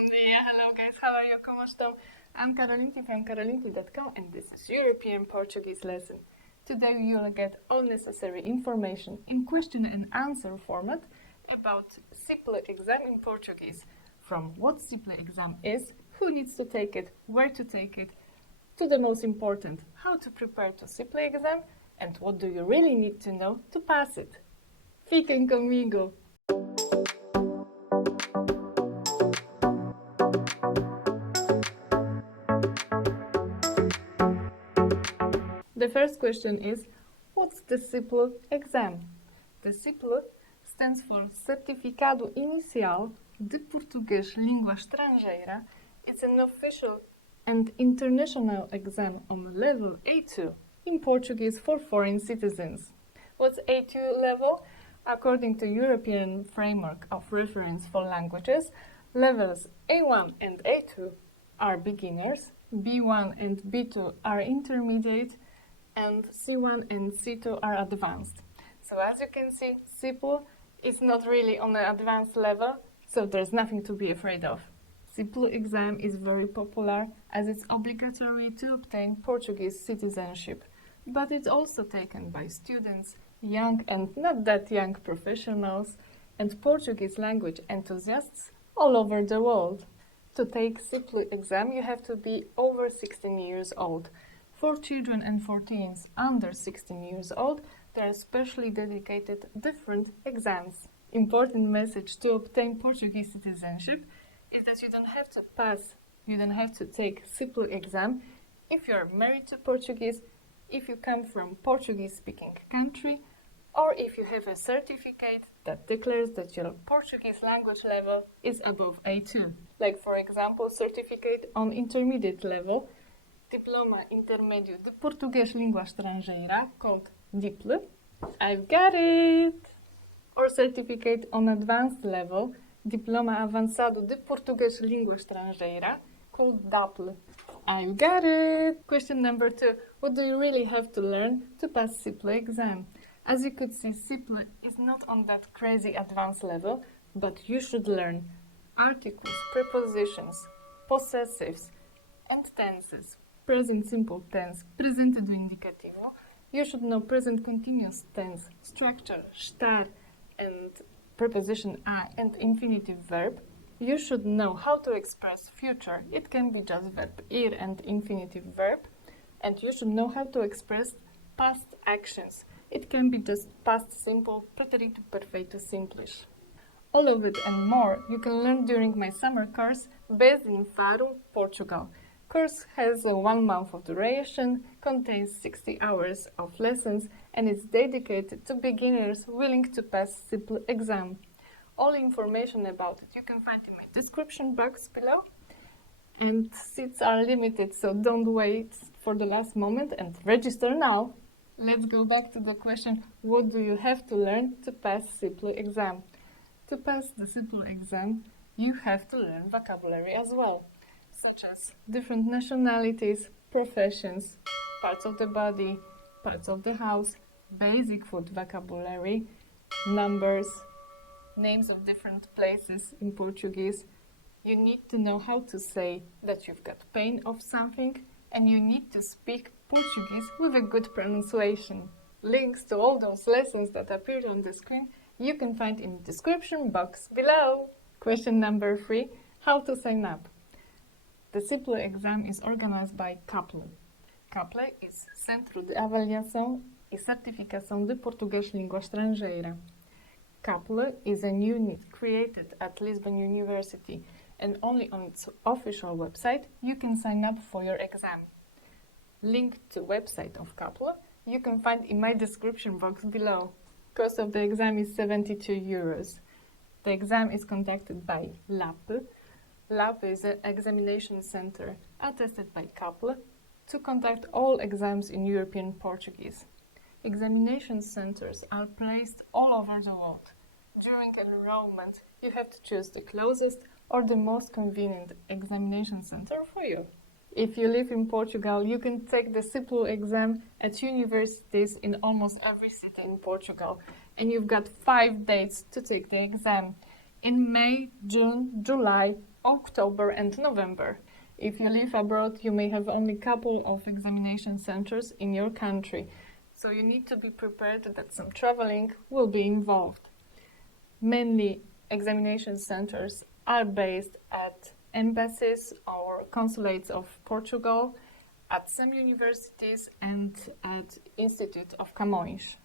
Bom dia, hello guys, how are you? Como estão? I'm Karolinti from karolinti.com and this is European Portuguese lesson. Today you'll get all necessary information in question and answer format about CIPLE exam in Portuguese. From what CIPLE exam is, who needs to take it, where to take it, to the most important, how to prepare to CIPLE exam, and what do you really need to know to pass it. Fiquem comigo! The first question is, what's the CIPLE exam? The CIPLE stands for Certificado Inicial de Português Língua Estrangeira. It's an official and international exam on level A2 in Portuguese for foreign citizens. What's A2 level? According to European Framework of Reference for Languages, levels A1 and A2 are beginners, B1 and B2 are intermediate, and C1 and C2 are advanced. So as you can see, CIPLE is not really on the advanced level, so there's nothing to be afraid of. CIPLE exam is very popular as it's obligatory to obtain Portuguese citizenship, but it's also taken by students, young and not that young professionals, and Portuguese language enthusiasts all over the world. To take CIPLE exam, you have to be over 16 years old. For children and for teens under 16 years old, there are specially dedicated different exams. Important message to obtain Portuguese citizenship is that you don't have to take CIPLE exam if you're married to Portuguese, if you come from Portuguese-speaking country, or if you have a certificate that declares that your Portuguese language level is above A2. Like, for example, certificate on intermediate level, Diploma Intermédio de Português Língua Estrangeira, called DIPLE. I've got it! Or certificate on advanced level, Diploma Avançado de Português Língua Estrangeira, called DAPLE. I've got it! Question number 2. What do you really have to learn to pass CIPLE exam? As you could see, CIPLE is not on that crazy advanced level, but you should learn articles, prepositions, possessives, and tenses. Present simple tense, presente do indicativo. You should know present continuous tense, structure, estar, and preposition a and infinitive verb. You should know how to express future. It can be just verb ir and infinitive verb. And you should know how to express past actions. It can be just past simple, preterito perfeito simples. All of it and more you can learn during my summer course based in Faro, Portugal. Course has a 1 month of duration, contains 60 hours of lessons, and is dedicated to beginners willing to pass CIPLE exam. All information about it you can find in my description box below. And seats are limited, so don't wait for the last moment and register now. Let's go back to the question, what do you have to learn to pass CIPLE exam? To pass the CIPLE exam, you have to learn vocabulary as well, such as different nationalities, professions, parts of the body, parts of the house, basic food vocabulary, numbers, names of different places in Portuguese. You need to know how to say that you've got pain of something, and you need to speak Portuguese with a good pronunciation. Links to all those lessons that appeared on the screen you can find in the description box below. Question number 3, how to sign up? The CIPLE exam is organized by CAPLE. CAPLE is Centro de Avaliação e Certificação de Português Língua Estrangeira. CAPLE is a unit created at Lisbon University, and only on its official website you can sign up for your exam. Link to website of CAPLE you can find in my description box below. Cost of the exam is 72 euros. The exam is conducted by LAP. LAP is an examination center attested by CAPLE to conduct all exams in European Portuguese. Examination centers are placed all over the world. During enrollment, you have to choose the closest or the most convenient examination center for you. If you live in Portugal, you can take the CIPLE exam at universities in almost every city in Portugal, and you've got 5 dates to take the exam. In May, June, July, October and November. If you live abroad, you may have only a couple of examination centers in your country, so you need to be prepared that some traveling will be involved. Mainly, examination centers are based at embassies or consulates of Portugal, at some universities and at Institute of Camões.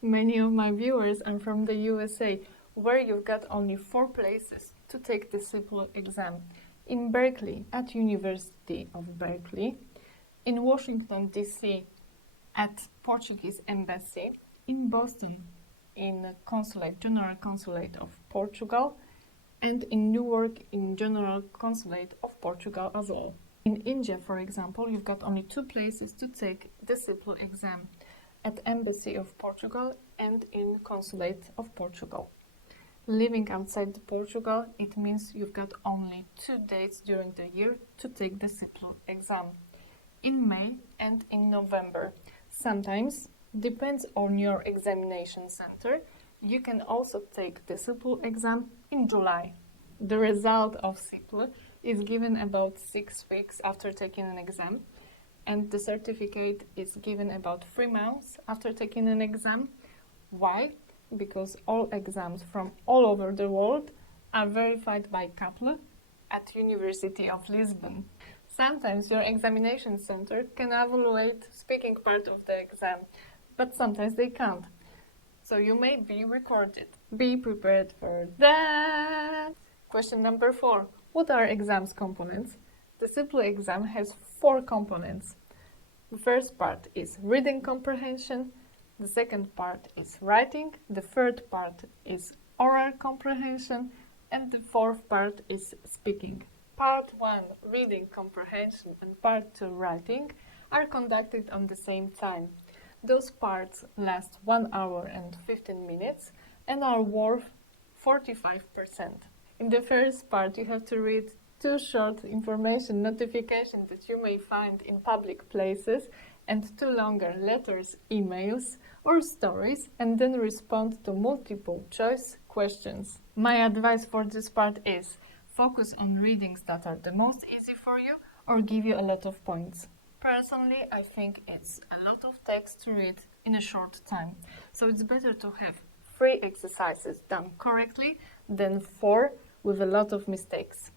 Many of my viewers are from the USA, where you've got only 4 places to take the CIPLE exam. In Berkeley, at University of Berkeley, in Washington, D.C., at Portuguese Embassy, in Boston, in General Consulate of Portugal, and in Newark, in General Consulate of Portugal as well. In India, for example, you've got only 2 places to take the CIPLE exam, at Embassy of Portugal and in Consulate of Portugal. Living outside Portugal, it means you've got only 2 dates during the year to take the CIPLE exam, in May and in November. Sometimes, depends on your examination center, you can also take the CIPLE exam in July. The result of CIPLE is given about 6 weeks after taking an exam, and the certificate is given about 3 months after taking an exam. Why? Because all exams from all over the world are verified by CAPLE at University of Lisbon. Sometimes your examination center can evaluate speaking part of the exam, but sometimes they can't. So you may be recorded. Be prepared for that! Question number 4. What are exams components? The CIPLE exam has 4 components. The first part is reading comprehension, the second part is writing, the third part is oral comprehension, and the fourth part is speaking. Part 1, reading comprehension, and Part 2, writing, are conducted on the same time. Those parts last 1 hour and 15 minutes and are worth 45%. In the first part, you have to read 2 short information notifications that you may find in public places and 2 longer letters, emails, or stories, and then respond to multiple choice questions. My advice for this part is focus on readings that are the most easy for you or give you a lot of points. Personally, I think it's a lot of text to read in a short time, so it's better to have 3 exercises done correctly than 4 with a lot of mistakes.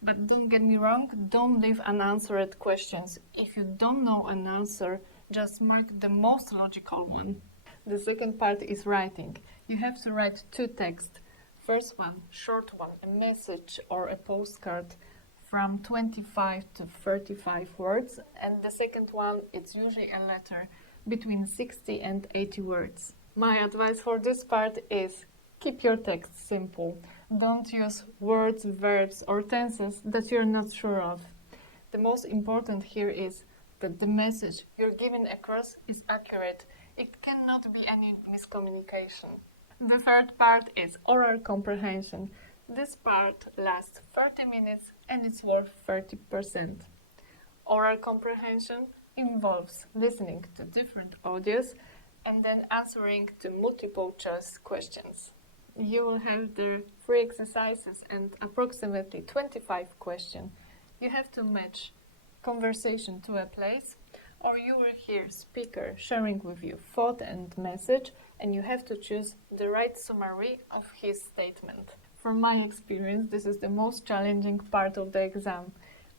But don't get me wrong, don't leave unanswered questions. If you don't know an answer, just mark the most logical one. The second part is writing. You have to write 2 texts. First one, short one, a message or a postcard from 25 to 35 words. And the second one, it's usually a letter between 60 and 80 words. My advice for this part is keep your text simple. Don't use words, verbs, or tenses that you're not sure of. The most important here is that the message you're giving across is accurate. It cannot be any miscommunication. The third part is oral comprehension. This part lasts 30 minutes and it's worth 30%. Oral comprehension involves listening to different audios and then answering to multiple choice questions. You will have the 3 exercises and approximately 25 questions. You have to match conversation to a place, or you will hear speaker sharing with you thought and message, and you have to choose the right summary of his statement. From my experience, this is the most challenging part of the exam.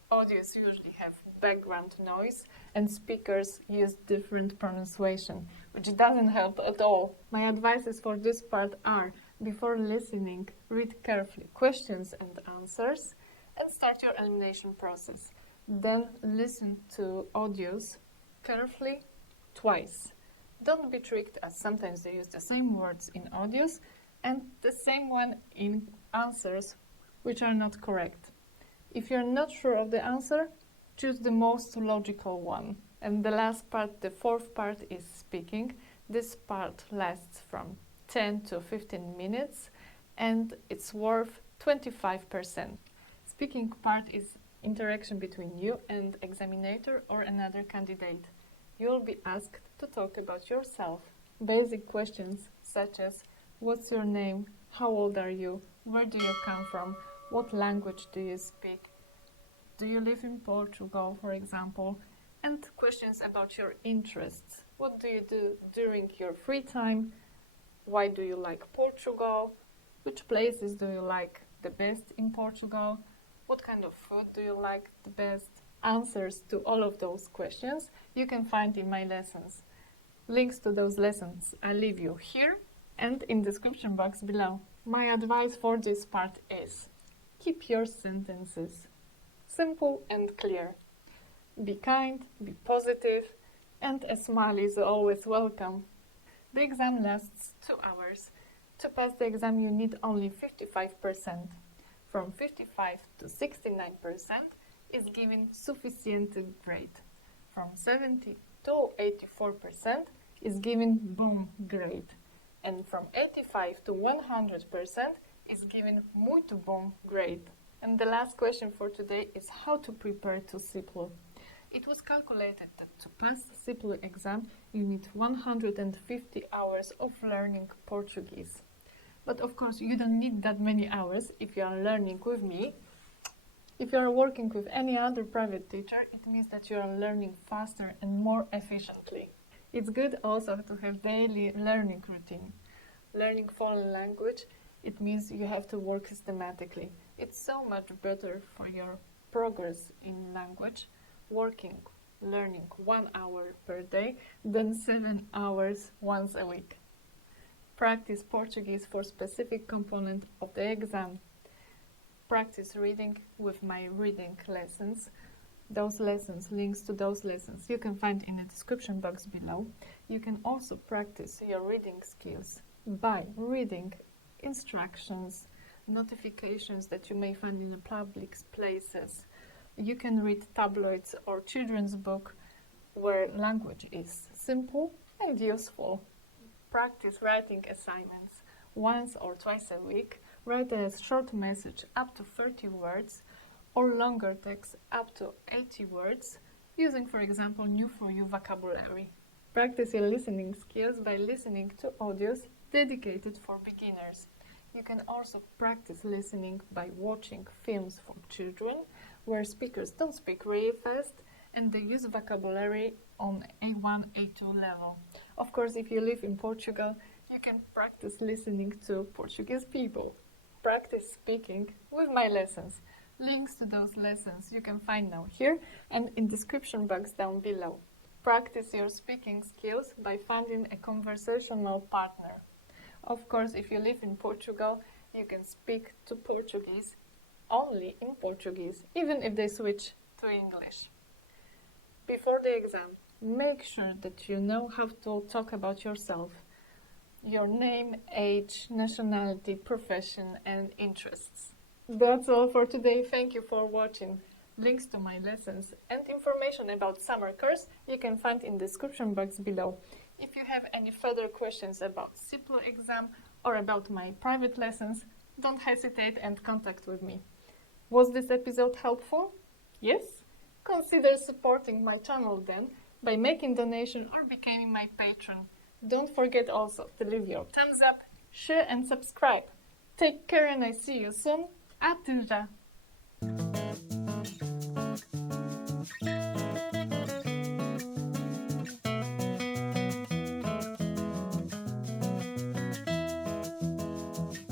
Audios usually have background noise and speakers use different pronunciation, which doesn't help at all. My advices for this part are: before listening, read carefully questions and answers and start your elimination process. Then listen to audios carefully twice. Don't be tricked, as sometimes they use the same words in audios and the same one in answers, which are not correct. If you're not sure of the answer, choose the most logical one. And the last part, the fourth part, is speaking. This part lasts from 10 to 15 minutes and it's worth 25%. Speaking part is interaction between you and examinator or another candidate. You will be asked to talk about yourself. Basic questions such as: what's your name? How old are you? Where do you come from? What language do you speak? Do you live in Portugal, for example? And questions about your interests. What do you do during your free time? Why do you like Portugal? Which places do you like the best in Portugal? What kind of food do you like the best? Answers to all of those questions you can find in my lessons. Links to those lessons I leave you here and in the description box below. My advice for this part is keep your sentences simple and clear. Be kind, be positive, and a smile is always welcome. The exam lasts 2 hours. To pass the exam you need only 55%. From 55 to 69% is given sufficient grade. From 70 to 84% is given boom grade. And from 85 to 100% is given muito bom grade. And the last question for today is how to prepare to CIPLE. It was calculated that to pass the CIPLE exam you need 150 hours of learning Portuguese. But of course you don't need that many hours if you are learning with me. If you are working with any other private teacher, it means that you are learning faster and more efficiently. It's good also to have daily learning routine. Learning foreign language, it means you have to work systematically. It's so much better for your progress in language, learning 1 hour per day than 7 hours once a week. Practice Portuguese for specific component of the exam. Practice reading with my reading lessons. Those lessons, links to those lessons you can find in the description box below. You can also practice your reading skills by reading instructions, notifications that you may find in public places. You can read tabloids or children's book where language is simple and useful. Practice writing assignments once or twice a week. Write a short message up to 30 words or longer text up to 80 words using, for example, new for you vocabulary. Practice your listening skills by listening to audios dedicated for beginners. You can also practice listening by watching films for children where speakers don't speak really fast and they use vocabulary on A1, A2 level. Of course, if you live in Portugal, you can practice listening to Portuguese people. Practice speaking with my lessons. Links to those lessons you can find now here and in the description box down below. Practice your speaking skills by finding a conversational partner. Of course, if you live in Portugal, you can speak to Portuguese only in Portuguese, even if they switch to English. Before the exam, make sure that you know how to talk about yourself. Your name, age, nationality, profession, and interests. That's all for today. Thank you for watching. Links to my lessons and information about summer course you can find in the description box below. If you have any further questions about CIPLE exam or about my private lessons, don't hesitate and contact with me. Was this episode helpful? Yes? Consider supporting my channel then by making donation or becoming my patron. Don't forget also to leave your thumbs up, share and subscribe. Take care and I see you soon. Até já!